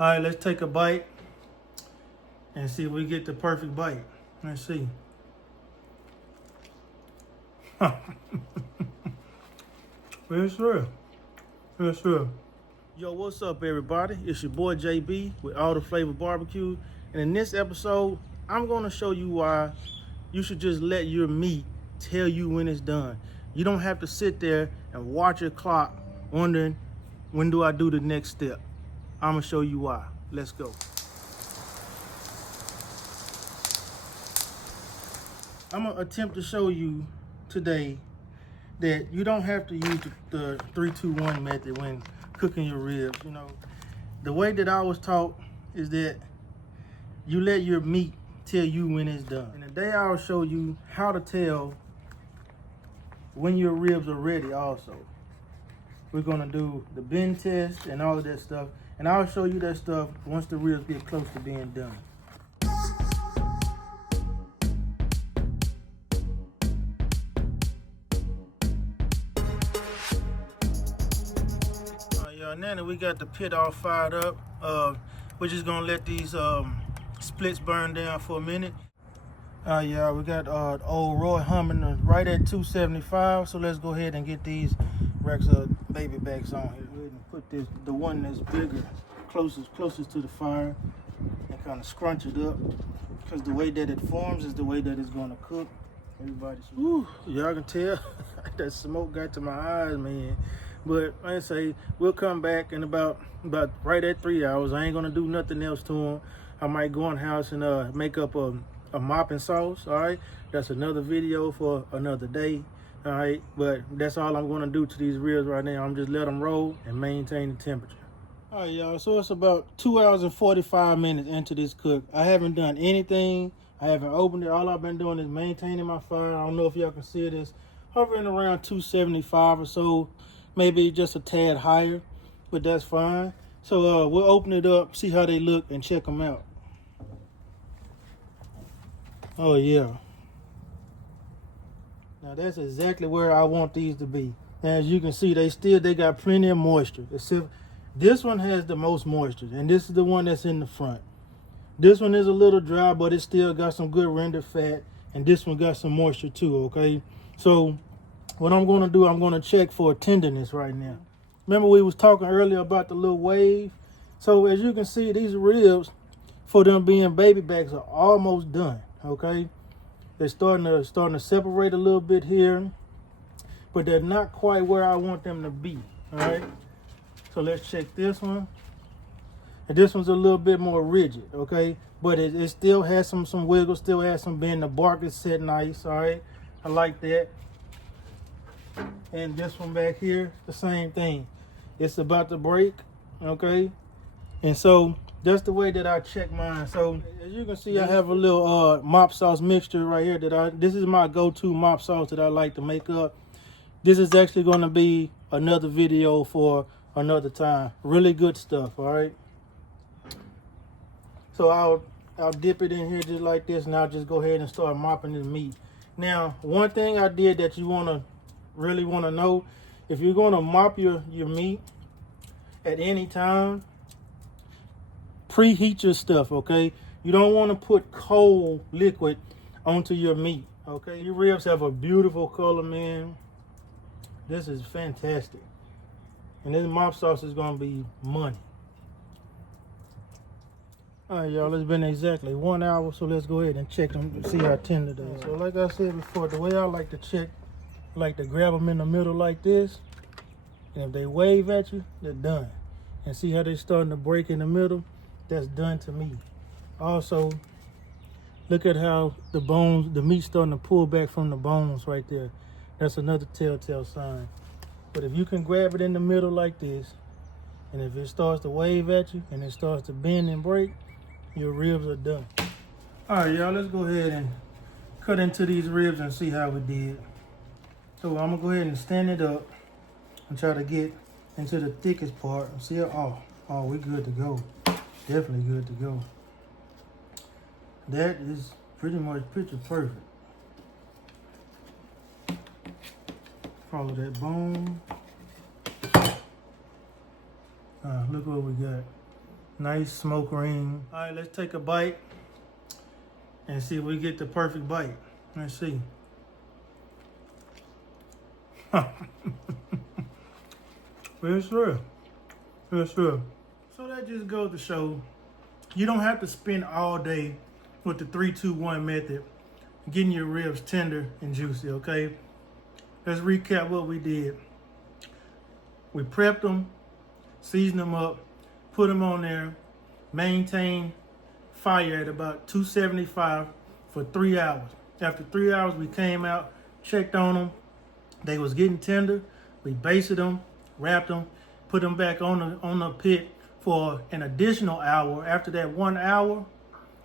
All right, let's take a bite and see if we get the perfect bite. Let's see. It's real. It's real. Yo, what's up, everybody? It's your boy JB with All the Flavor Barbecue. And in this episode, I'm going to show you why you should just let your meat tell you when it's done. You don't have to sit there and watch your clock wondering, when do I do the next step? I'm going to show you why. Let's go. I'm going to attempt to show you today that you don't have to use the 3-2-1 method when cooking your ribs. You know, the way that I was taught is that you let your meat tell you when it's done. And today I'll show you how to tell when your ribs are ready also. We're gonna do the bend test and all of that stuff. And I'll show you that stuff once the ribs get close to being done. Now that we got the pit all fired up, we're just gonna let these splits burn down for a minute. Yeah, we got old Roy humming right at 275. So let's go ahead and get these racks of baby backs on here. Go ahead and put the one that's bigger, closest to the fire, and kind of scrunch it up, because the way that it forms is the way that it's gonna cook. Everybody, y'all can tell that smoke got to my eyes, man. But like I say, we'll come back in about right at 3 hours. I ain't gonna do nothing else to them. I might go in the house and make up a mopping sauce. All right, that's another video for another day. All right, but that's all I'm gonna do to these ribs right now. I'm just let them roll and maintain the temperature. All right, y'all. So it's about 2 hours and 45 minutes into this cook. I haven't done anything. I haven't opened it. All I've been doing is maintaining my fire. I don't know if y'all can see this, hovering around 275 or so. Maybe just a tad higher, but that's fine. So we'll open it up, see how they look, and check them out. Oh yeah. Now that's exactly where I want these to be. And as you can see, they got plenty of moisture. Except this one has the most moisture, and this is the one that's in the front. This one is a little dry, but it still got some good rendered fat, and this one got some moisture too, okay? So what I'm going to do, I'm going to check for tenderness right now. Remember we was talking earlier about the little wave? So as you can see, these ribs, for them being baby backs, are almost done, okay? They're starting to separate a little bit here, but they're not quite where I want them to be, all right? So let's check this one. And this one's a little bit more rigid, okay? But it still has some wiggle, still has some bend. The bark is set nice, all right? I like that. And this one back here, the same thing. It's about to break, okay? And so that's the way that I check mine. So as you can see, I have a little mop sauce mixture right here this is my go-to mop sauce that I like to make up. This is actually going to be another video for another time. Really good stuff, all right? So I'll dip it in here just like this, and I'll just go ahead and start mopping this meat. Now, one thing I did that you really want to know, if you're going to mop your meat at any time, preheat your stuff, okay? You don't want to put cold liquid onto your meat, okay? Your ribs have a beautiful color, man. This is fantastic. And this mop sauce is going to be money. All right, y'all, it's been exactly 1 hour, so let's go ahead and check them and see how tender they are. So like I said before, the way I like to check, I like to grab them in the middle like this, and if they wave at you, they're done. And see how they're starting to break in the middle? That's done to me. Also, look at how the meat's starting to pull back from the bones right there. That's another telltale sign. But if you can grab it in the middle like this, and if it starts to wave at you and it starts to bend and break, your ribs are done. All right, y'all, let's go ahead and cut into these ribs and see how we did. So I'm gonna go ahead and stand it up and try to get into the thickest part and see how, oh, we're good to go. Definitely good to go. That is pretty much picture perfect. Follow that bone. Look what we got. Nice smoke ring. All right, let's take a bite and see if we get the perfect bite. Let's see. It's real. It's real. So that just goes to show you don't have to spend all day with the 3-2-1 method getting your ribs tender and juicy, okay? Let's recap what we did. We prepped them, seasoned them up, put them on there, maintain fire at about 275 for 3 hours. After 3 hours, we came out, checked on them. They was getting tender. We basted them, wrapped them, put them back on the pit for an additional hour. After that 1 hour,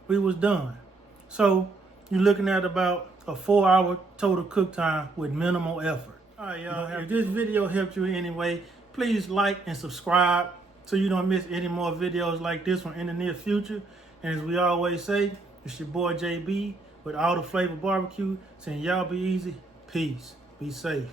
we was done. So you're looking at about a 4-hour total cook time with minimal effort. All right, y'all. If this video helped you in any way, please like and subscribe so you don't miss any more videos like this one in the near future. And as we always say, it's your boy JB with All the Flavor Barbecue saying y'all be easy, peace, be safe.